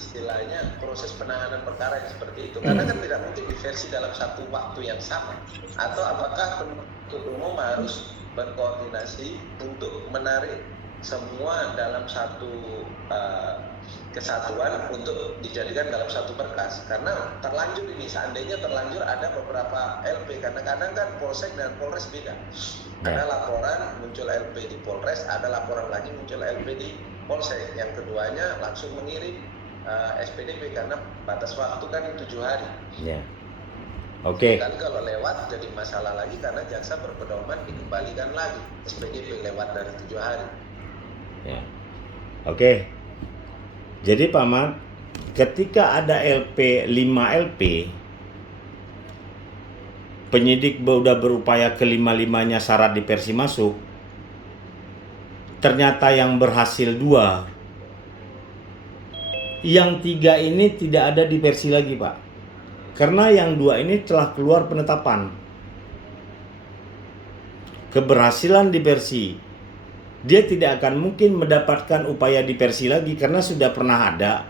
istilahnya proses penanganan perkara yang seperti itu, karena kan tidak mungkin diversi dalam satu waktu yang sama. Atau apakah penuntut umum harus berkoordinasi untuk menarik semua dalam satu kesatuan untuk dijadikan dalam satu berkas? Karena terlanjur ini, seandainya terlanjur ada beberapa LP, karena kadang kan Polsek dan Polres beda. Ada laporan muncul LP di Polres, ada laporan lagi muncul LP di Polsek. Yang keduanya langsung mengirim SPDP karena batas waktu kan 7 hari. Ya. Oke. Kan kalau lewat jadi masalah lagi karena jaksa berpedoman dikembalikan lagi SPDP lewat dari 7 hari. Ya. Oke. Jadi Pak Ahmad, ketika ada LP 5 LP, penyidik sudah berupaya ke-5-5-nya syarat diversi masuk, ternyata yang berhasil 2, yang 3 ini tidak ada diversi lagi Pak, karena yang 2 ini telah keluar penetapan keberhasilan diversi. Dia tidak akan mungkin mendapatkan upaya diversi lagi karena sudah pernah ada.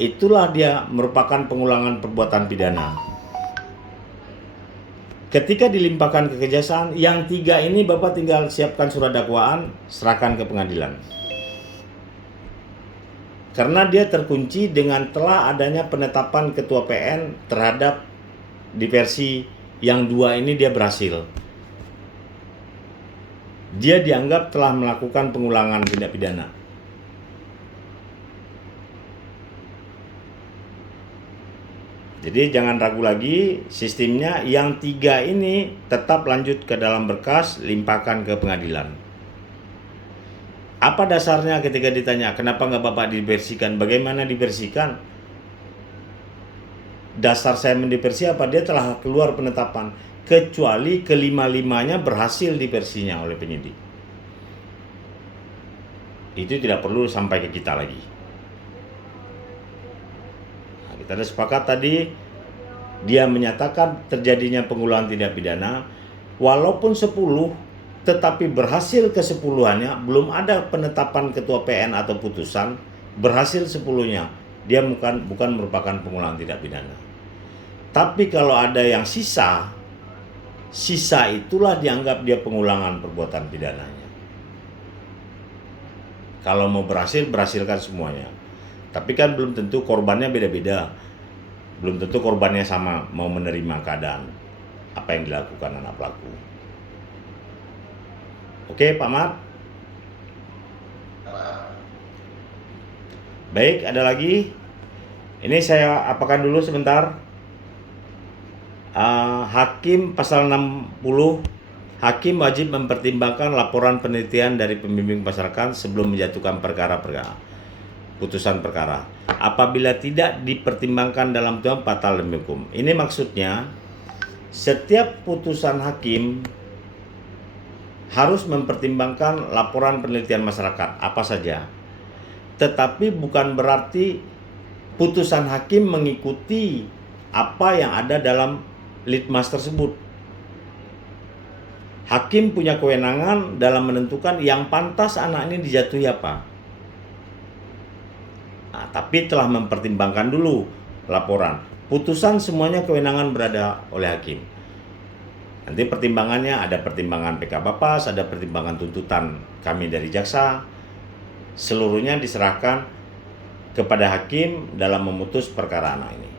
Itulah dia merupakan pengulangan perbuatan pidana. Ketika dilimpahkan ke kejaksaan, yang 3 ini Bapak tinggal siapkan surat dakwaan, serahkan ke pengadilan. Karena dia terkunci dengan telah adanya penetapan ketua PN terhadap diversi yang 2 ini dia berhasil. Dia dianggap telah melakukan pengulangan tindak pidana. Jadi jangan ragu lagi, sistemnya yang 3 ini tetap lanjut ke dalam berkas, limpahkan ke pengadilan. Apa dasarnya ketika ditanya, kenapa nggak Bapak diversikan? Bagaimana diversikan? Dasar saya mendiversi apa? Dia telah keluar penetapan. Kecuali ke-5-5-nya berhasil diversinya oleh penyidik. Itu tidak perlu sampai ke kita lagi. Kita ada sepakat tadi, dia menyatakan terjadinya pengulangan tindak pidana, walaupun 10, tetapi berhasil ke-10-nya, belum ada penetapan ketua PN atau putusan, berhasil 10-nya, dia bukan merupakan pengulangan tindak pidana. Tapi kalau ada yang sisa itulah dianggap dia pengulangan perbuatan pidananya. Kalau mau berhasilkan semuanya. Tapi kan belum tentu korbannya beda-beda. Belum tentu korbannya sama mau menerima keadaan apa yang dilakukan anak pelaku. Oke, Pak Mat. Baik, ada lagi. Ini saya apakan dulu sebentar. Hakim pasal 60, hakim wajib mempertimbangkan laporan penelitian dari pembimbing masyarakat sebelum menjatuhkan putusan perkara. Apabila tidak dipertimbangkan dalam tujuan batal demi hukum. Ini maksudnya setiap putusan hakim harus mempertimbangkan laporan penelitian masyarakat apa saja. Tetapi bukan berarti putusan hakim mengikuti apa yang ada dalam litmas tersebut. Hakim punya kewenangan dalam menentukan yang pantas anak ini dijatuhi apa. Nah, tapi telah mempertimbangkan dulu laporan. Putusan semuanya kewenangan berada oleh hakim. Nanti pertimbangannya ada pertimbangan PK Bapas, ada pertimbangan tuntutan kami dari jaksa. Seluruhnya diserahkan kepada hakim dalam memutus perkara anak ini.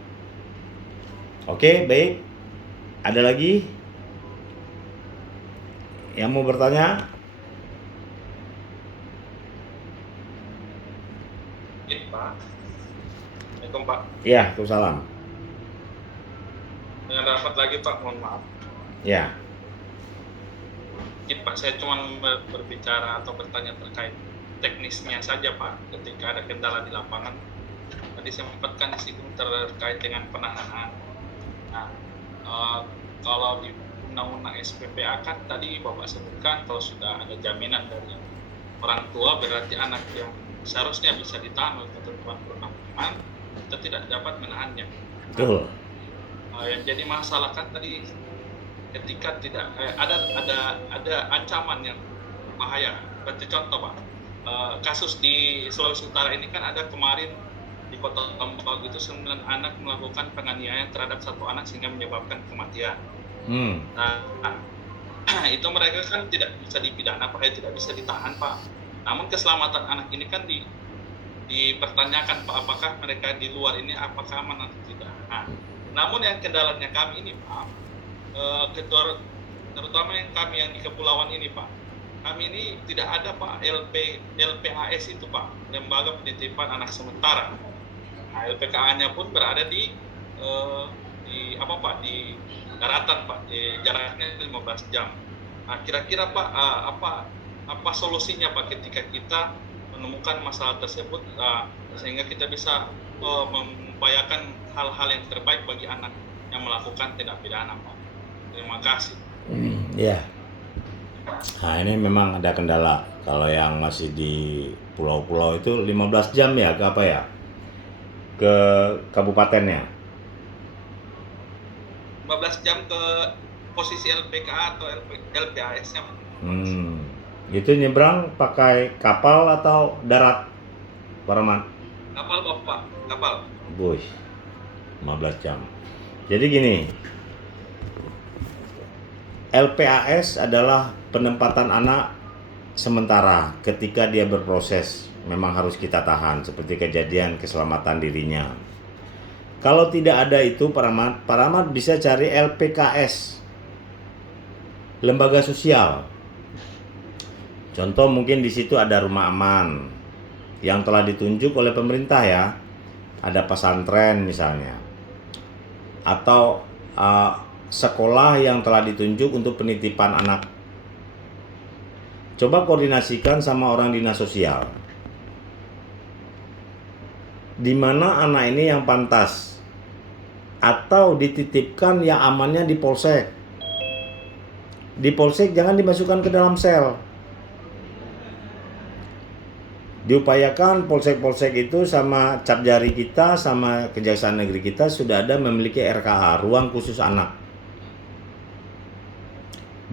Oke, baik. Ada lagi yang mau bertanya? Pak. Assalamualaikum Pak. Ya, waalaikumsalam. Dengan rapat lagi Pak, mohon maaf. Ya. Pak, saya cuma berbicara atau bertanya terkait teknisnya saja Pak. Ketika ada kendala di lapangan, tadi saya mempatkan disinggung terkait dengan penahanan. Nah, kalau di Undang-Undang SPPA kan tadi Bapak sebutkan kalau sudah ada jaminan dari orang tua berarti anak yang seharusnya bisa ditahan oleh ketentuan perundang-undangan kita tidak dapat menahannya. Betul. Yang jadi masalah kan tadi ketika tidak ada ancaman yang bahaya. Seperti contoh Pak, kasus di Sulawesi Utara ini kan ada kemarin di Kota Lombok itu 9 anak melakukan penganiayaan terhadap 1 anak sehingga menyebabkan kematian. Nah, itu mereka kan tidak bisa dipidana, Pak, tidak bisa ditahan, Pak. Namun keselamatan anak ini kan dipertanyakan, Pak, apakah mereka di luar ini apakah aman atau tidak. Nah, namun yang kendalanya kami ini, Pak, terutama yang di kepulauan ini, Pak, kami ini tidak ada, Pak, LPAS itu, Pak, lembaga penitipan anak sementara. Nah, LPKA-nya pun berada di daratan, Pak, di jaraknya 15 jam. Nah, kira-kira, Pak, apa solusinya, Pak, ketika kita menemukan masalah tersebut, sehingga kita bisa mengupayakan hal-hal yang terbaik bagi anak yang melakukan tindak pidana, Pak. Terima kasih. Ya. Nah, ini memang ada kendala. Kalau yang masih di pulau-pulau itu 15 jam ya ke apa ya? Ke kabupatennya. 15 jam ke posisi LPKA atau LPAS-nya. Itu nyebrang pakai kapal atau darat, Pak Rahmat? Kapal, Bapak, kapal. Bush, 15 jam. Jadi gini, LPAS adalah penempatan anak sementara ketika dia berproses. Memang harus kita tahan, seperti kejadian keselamatan dirinya. Kalau tidak ada itu, Pak Rahmat bisa cari LPKS, lembaga sosial. Contoh mungkin di situ ada rumah aman yang telah ditunjuk oleh pemerintah ya, ada pesantren misalnya, atau sekolah yang telah ditunjuk untuk penitipan anak. Coba koordinasikan sama orang dinas sosial, di mana anak ini yang pantas, atau dititipkan yang amannya di polsek. Di polsek jangan dimasukkan ke dalam sel. Diupayakan polsek-polsek itu sama cap jari kita, sama Kejaksaan Negeri kita sudah ada memiliki RKA, ruang khusus anak.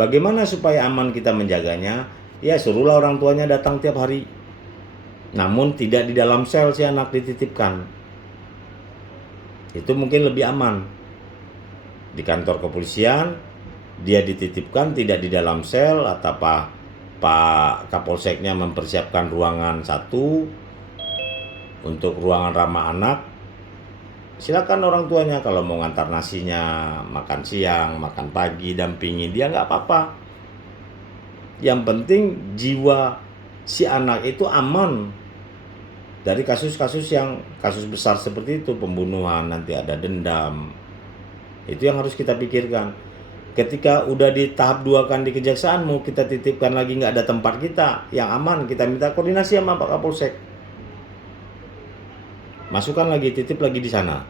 Bagaimana supaya aman kita menjaganya? Ya suruhlah orang tuanya datang tiap hari. Namun tidak di dalam sel si anak dititipkan. Itu mungkin lebih aman. Di kantor kepolisian dia dititipkan tidak di dalam sel, atau Pak Kapolseknya mempersiapkan ruangan satu untuk ruangan ramah anak. Silakan orang tuanya kalau mau ngantar nasinya, makan siang, makan pagi, dampingi dia, nggak apa-apa. Yang penting jiwa si anak itu aman dari kasus-kasus besar seperti itu, pembunuhan, nanti ada dendam. Itu yang harus kita pikirkan. Ketika udah di tahap 2 kan di kejaksaan, mau kita titipkan lagi nggak ada tempat kita yang aman, kita minta koordinasi sama Pak Kapolsek. Masukkan lagi, titip lagi di sana.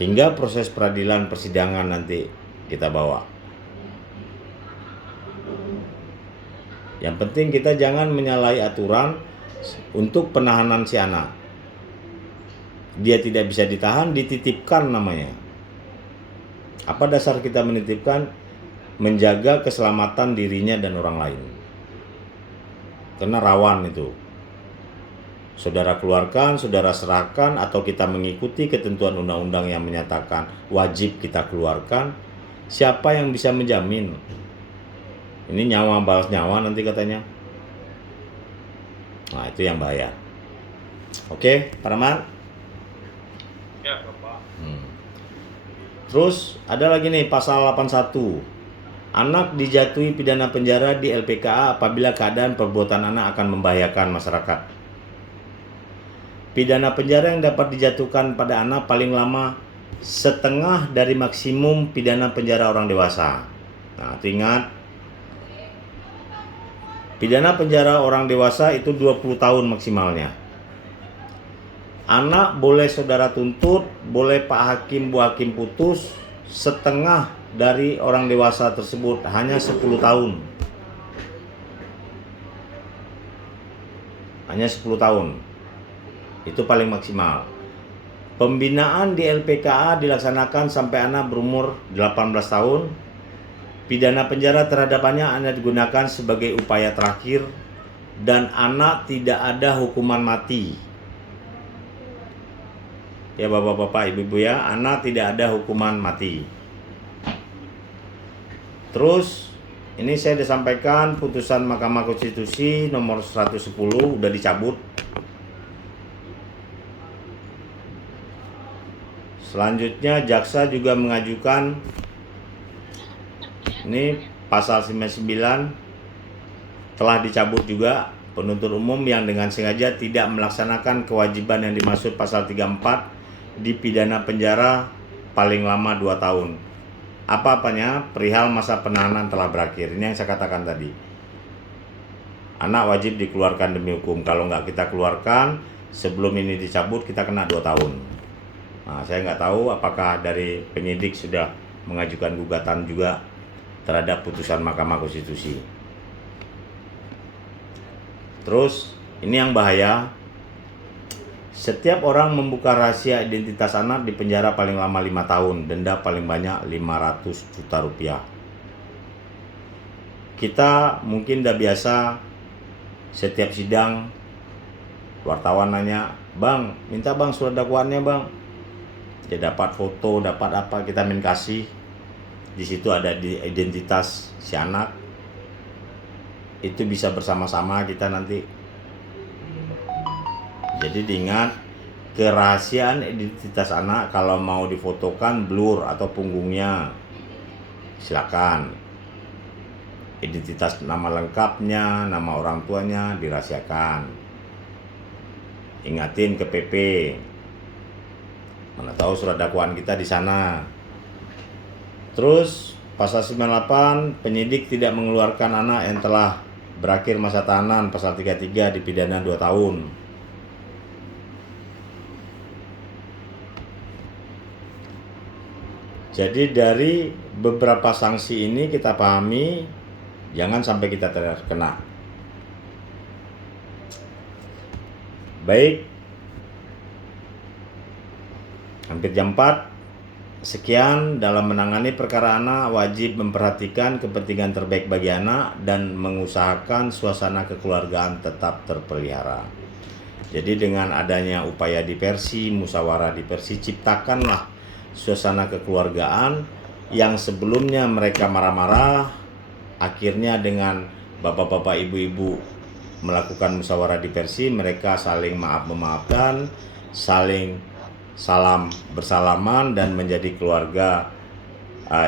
Hingga proses peradilan persidangan nanti kita bawa. Yang penting kita jangan menyalahi aturan untuk penahanan si anak. Dia tidak bisa ditahan, dititipkan namanya. Apa dasar kita menitipkan? Menjaga keselamatan dirinya dan orang lain. Karena rawan itu. Saudara keluarkan, saudara serahkan, atau kita mengikuti ketentuan undang-undang yang menyatakan wajib kita keluarkan. Siapa yang bisa menjamin? Ini nyawa balas nyawa nanti katanya. Nah, itu yang bahaya. Oke, Pak Rahmat? Ya, Bapak. Terus ada lagi nih pasal 81. Anak dijatuhi pidana penjara di LPKA apabila keadaan perbuatan anak akan membahayakan masyarakat. Pidana penjara yang dapat dijatuhkan pada anak paling lama setengah dari maksimum pidana penjara orang dewasa. Nah, itu ingat. Pidana penjara orang dewasa itu 20 tahun maksimalnya. Anak boleh saudara tuntut, boleh Pak Hakim, Bu Hakim putus setengah dari orang dewasa tersebut, hanya 10 tahun. Hanya 10 tahun. Itu paling maksimal. Pembinaan di LPKA dilaksanakan sampai anak berumur 18 tahun. Pidana penjara terhadapnya hanya digunakan sebagai upaya terakhir dan anak tidak ada hukuman mati. ya Bapak-bapak, Ibu-ibu ya, anak tidak ada hukuman mati. Terus ini saya disampaikan putusan Mahkamah Konstitusi nomor 110 udah dicabut. Selanjutnya jaksa juga mengajukan ini pasal 99 telah dicabut juga. Penuntut umum yang dengan sengaja tidak melaksanakan kewajiban yang dimaksud pasal 34 dipidana penjara paling lama 2 tahun. Apa-apanya perihal masa penahanan telah berakhir. Ini yang saya katakan tadi. Anak wajib dikeluarkan demi hukum. Kalau nggak kita keluarkan sebelum ini dicabut, kita kena 2 tahun. Nah, saya nggak tahu apakah dari penyidik sudah mengajukan gugatan juga terhadap putusan Mahkamah Konstitusi. Terus ini yang bahaya. Setiap orang membuka rahasia identitas anak di penjara paling lama 5 tahun, denda paling banyak 500 juta rupiah. Kita mungkin udah biasa setiap sidang wartawan nanya, "Bang, minta Bang surat dakwaannya, Bang." Dia dapat foto, dapat apa, kita min kasih. Di situ ada di identitas si anak. Itu bisa bersama-sama kita nanti. Jadi diingat, kerahasiaan identitas anak kalau mau difotokan blur atau punggungnya silakan. Identitas nama lengkapnya, nama orang tuanya dirahasiakan. Ingatin ke PP. Mana tahu surat dakwaan kita di sana. Terus pasal 98 penyidik tidak mengeluarkan anak yang telah berakhir masa tahanan, pasal 33 dipidana 2 tahun. Jadi dari beberapa sanksi ini kita pahami jangan sampai kita terkena. Baik, hampir jam 4. Sekian dalam menangani perkara anak, wajib memperhatikan kepentingan terbaik bagi anak dan mengusahakan suasana kekeluargaan tetap terpelihara. Jadi dengan adanya upaya diversi, musyawarah diversi, ciptakanlah suasana kekeluargaan yang sebelumnya mereka marah-marah, akhirnya dengan bapak-bapak, ibu-ibu melakukan musyawarah diversi, mereka saling maaf-memaafkan, saling salam bersalaman dan menjadi keluarga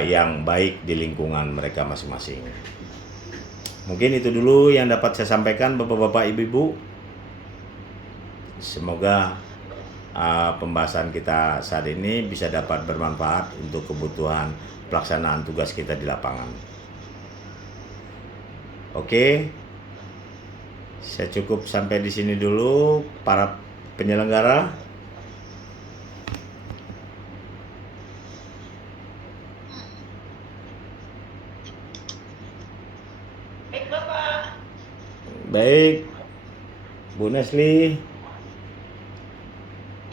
yang baik di lingkungan mereka masing-masing. Mungkin itu dulu yang dapat saya sampaikan bapak-bapak, ibu-ibu. Semoga pembahasan kita saat ini bisa dapat bermanfaat untuk kebutuhan pelaksanaan tugas kita di lapangan. Oke, saya cukup sampai di sini dulu para penyelenggara. Baik, Bapak. Baik, Bu Nesli.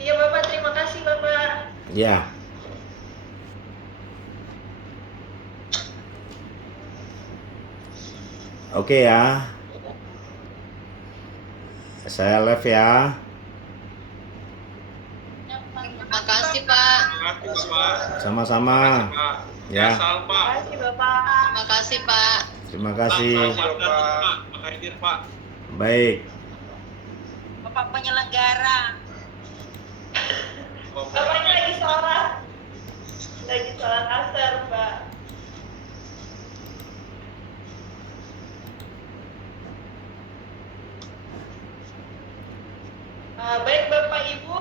Iya, Bapak. Terima kasih, Bapak. Ya. Oke ya. Saya live ya. Terima kasih, Pak. Terima kasih, Bapak. Sama-sama. Terima kasih, Pak. Ya. Asal, Pak. Terima kasih, Bapak. Terima kasih, Pak. Terima kasih. Pak. Pak Haidir, Pak. Baik. Bapak penyelenggara. Bapaknya lagi sholat. Lagi sholat asar, Mbak. Baik, Bapak Ibu.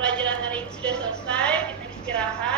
Pelajaran hari ini sudah selesai. Kita istirahat.